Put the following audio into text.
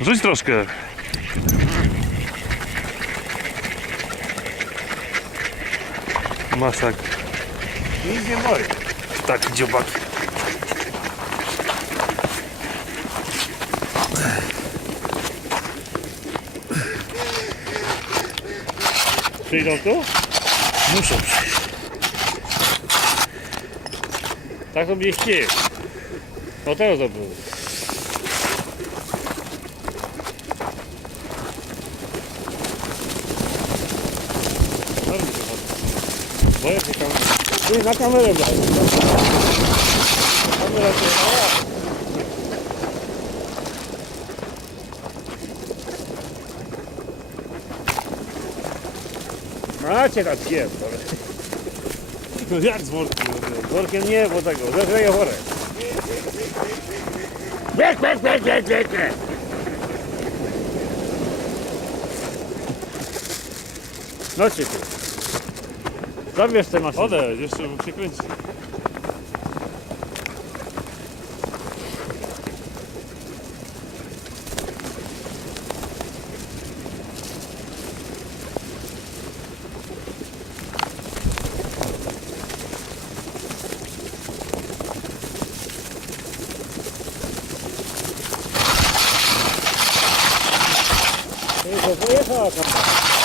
Rzuć troszkę. Masak. Nic nie boi. Taki dziobak. Przyjdą tu? Muszą przyjść. Tak śnieg. O teraz to było. Boję się tam. Ty na kamerę daj. Kamera to jest. Macie tam pierdolę. No jak z workiem? Workiem nie, bo tego, zakleję worek. Bieg, bieg, bieg, bieg, bieg, bieg. No ci tu. Zabierz te maszyny. Odejdź, jeszcze mu się kręci. To pojechała kamera.